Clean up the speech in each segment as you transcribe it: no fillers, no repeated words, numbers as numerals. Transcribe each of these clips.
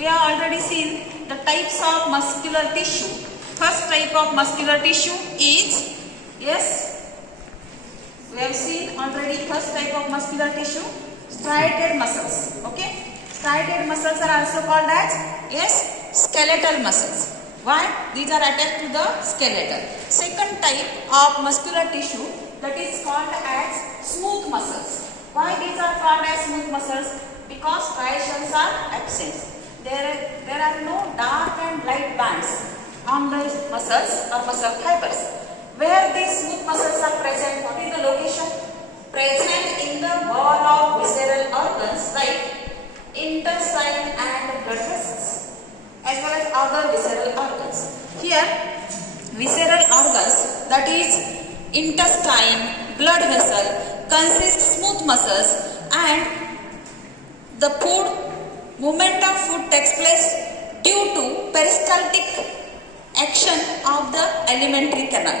we have already seen the types of muscular tissue. First type of muscular tissue is, yes, we have seen already first type of muscular tissue, striated muscles. Okay, striated muscles are also called as, yes, skeletal muscles. Why? These are attached to the skeleton. Second type of muscular tissue, that is called as smooth muscles. Why these are called as smooth muscles? Because striations are absent. There are no dark and light bands on the muscles or muscle fibers. Where these smooth muscles are present, what is the location? Present in the wall of visceral organs like intestine and blood vessels, as well as other visceral organs. Here, visceral organs, that is intestine, blood vessel, consist smooth muscles, and the movement of food takes place due to peristaltic action of the alimentary canal.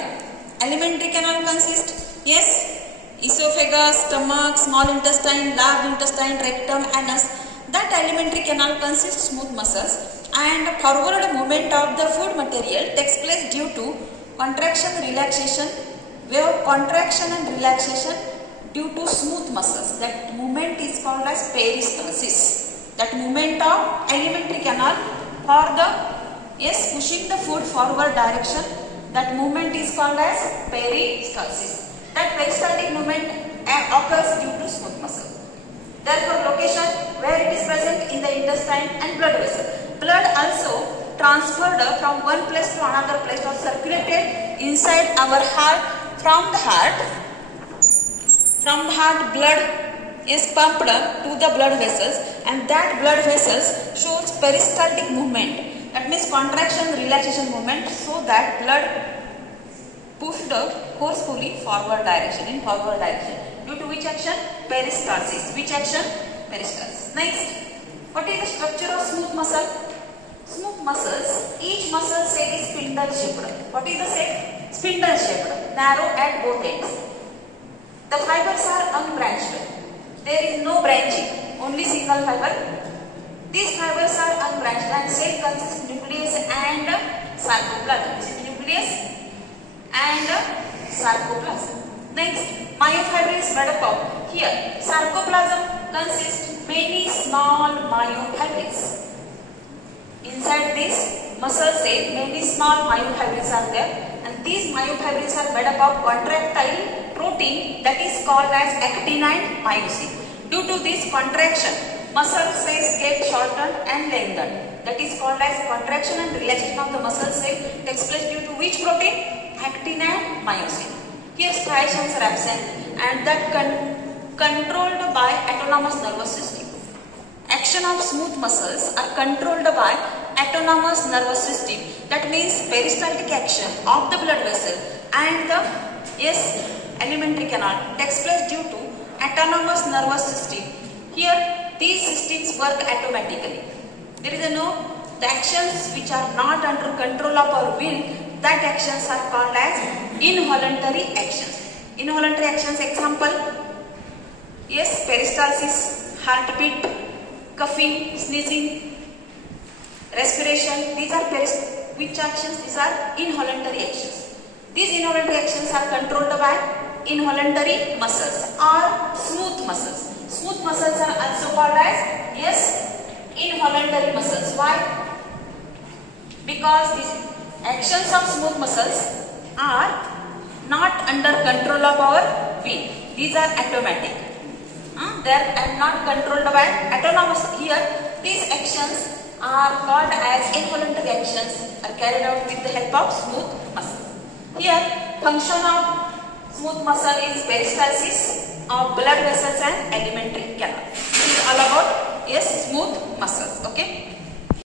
Alimentary canal consists, yes, esophagus, stomach, small intestine, large intestine, rectum, anus. That alimentary canal consists smooth muscles, and forward movement of the food material takes place due to contraction, relaxation, wave contraction and relaxation due to smooth muscles. That movement is called as peristalsis. That movement of alimentary canal for the, yes, pushing the food forward direction, that movement is called as peristalsis. That peristaltic movement occurs due to smooth muscle. Therefore, location where it is present in the intestine and blood vessel. Blood also transferred from one place to another place or circulated inside our heart. From the heart blood is pumped to the blood vessels, and that blood vessels shows peristaltic movement. That means contraction, relaxation movement, so that blood pushed forcefully forward direction, in forward direction. Due to which action? Peristalsis. Which action? Peristalsis. Next, what is the structure of smooth muscle? Smooth muscles, each muscle set is spindle shaped. What is the set? Spindle shaped, narrow at both ends. The fibers are unbranched. There is no branching, only single fiber. These fibers are unbranched and cell consists of nucleus and sarcoplasm. This is nucleus and sarcoplasm. Next, myofibers is made up of, here, sarcoplasm consists many small myofibers. Inside this muscle cell, many small myofibers are there, and these myofibers are made up of contractile protein that is called as actin and myosin. Due to this contraction, muscle cells get shortened and lengthened. That is called as contraction and relaxation of the muscle cell takes place due to which protein? Actin and myosin. Here striations are absent, and that controlled by autonomous nervous system. Action of smooth muscles are controlled by autonomous nervous system. That means peristaltic action of the blood vessel and the, yes, alimentary canal takes place due to autonomous nervous system. Here these systems work automatically. There is the actions which are not under control of our will, that actions are called as involuntary actions. Involuntary actions, example, yes, peristalsis, heartbeat, coughing, sneezing, respiration. These are which actions? These are involuntary actions. These involuntary actions are controlled by involuntary muscles or smooth muscles. Smooth muscles are also called as, yes, involuntary muscles. Why? Because these actions of smooth muscles are not under control of our will. These are automatic. They are not controlled by autonomous. Here, these actions are called as involuntary actions, are carried out with the help of smooth muscle. Here, function of smooth muscle is peristalsis of blood vessels and alimentary canal. This is all about, yes, smooth muscles. Okay.